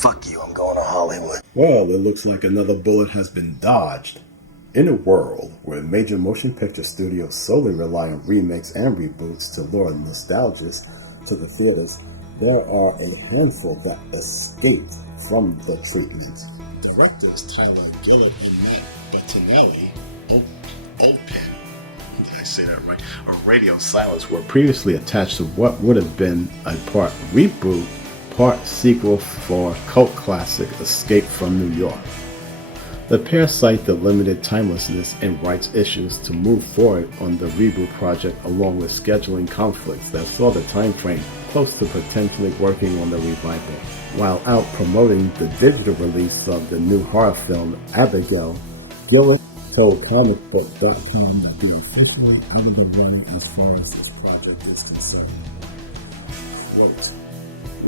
Fuck you, I'm going to Hollywood. Well, it looks like another bullet has been dodged. In a world where major motion picture studios solely rely on remakes and reboots to lure nostalgists to the theaters, there are a handful that escaped from the treatment. Directors Tyler Gillett and Matt Bettinelli, did I say that right? Or Radio Silence were previously attached to what would have been a part reboot, part sequel for cult classic Escape from New York. The pair cite the limited timelessness and rights issues to move forward on the reboot project, along with scheduling conflicts that saw the time frame close to potentially working on the revival. While out promoting the digital release of the new horror film Avco, Gillett told comicbook.com that they are officially out of the running as far as this project is concerned. Quote,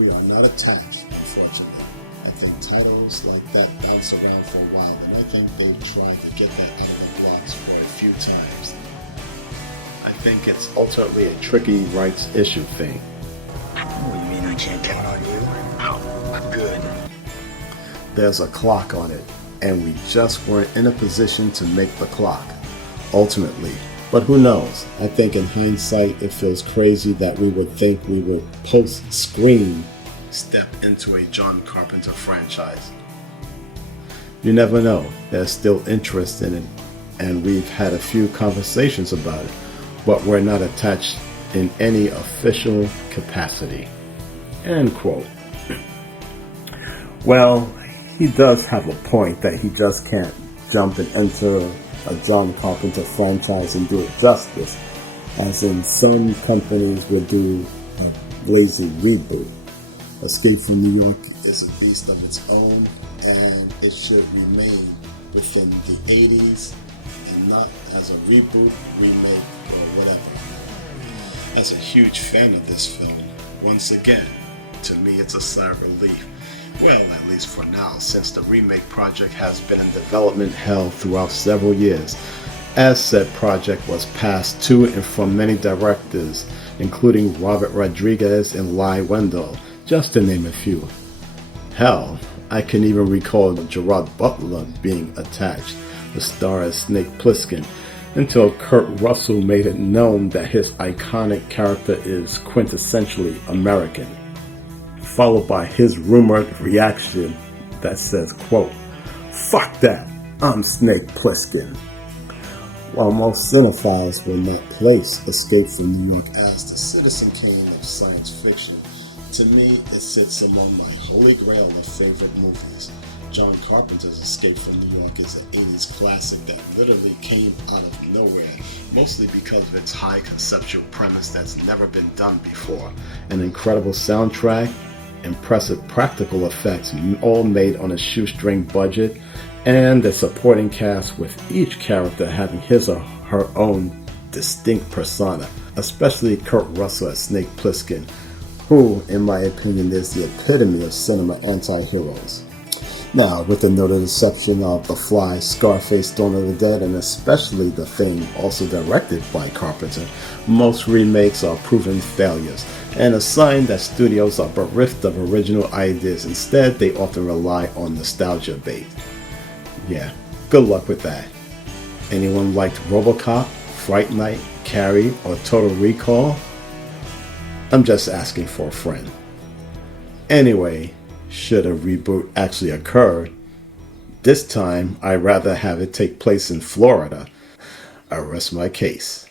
"We are not attached, unfortunately. I think titles like that bounce around for a while, and I think they've tried to get that out of the blocks for a few times. I think it's ultimately a tricky rights issue thing." What do you mean I can't count on you? No, I'm good. There's a clock on it, and we just weren't in a position to make the clock, ultimately. But who knows? I think in hindsight, it feels crazy that we would think we would post-Scream step into a John Carpenter franchise. You never know. There's still interest in it, and we've had a few conversations about it, but we're not attached in any official capacity. End quote. Well, he does have a point that he just can't jump and enter a John Carpenter franchise and do it justice, as in some companies would do a lazy reboot. Escape from New York is a beast of its own, and it should remain within the 80s and not as a reboot, remake, or whatever. As a huge fan of this film, once again, to me it's a sigh of relief. Well, at least for now, since the remake project has been in development hell throughout several years, as said project was passed to and from many directors, including Robert Rodriguez and Lai Wendell, just to name a few. Hell, I can even recall Gerard Butler being attached, the star as Snake Plissken, until Kurt Russell made it known that his iconic character is quintessentially American, followed by his rumored reaction that says, quote, "Fuck that, I'm Snake Plissken." While most cinephiles will not place Escape from New York as the Citizen Kane of science fiction, to me it sits among my holy grail of favorite movies. John Carpenter's Escape from New York is an 80s classic that literally came out of nowhere, mostly because of its high conceptual premise that's never been done before, an incredible soundtrack, impressive practical effects all made on a shoestring budget, and a supporting cast with each character having his or her own distinct persona, especially Kurt Russell as Snake Plissken, who, in my opinion, is the epitome of cinema anti-heroes. Now, with the noted exception of The Fly, Scarface, Dawn of the Dead, and especially The Thing, also directed by Carpenter, most remakes are proven failures, and a sign that studios are bereft of original ideas. Instead, they often rely on nostalgia bait. Yeah, good luck with that. Anyone liked RoboCop, Fright Night, Carrie, or Total Recall? I'm just asking for a friend. Anyway, should a reboot actually occur, this time I'd rather have it take place in Florida. I rest my case.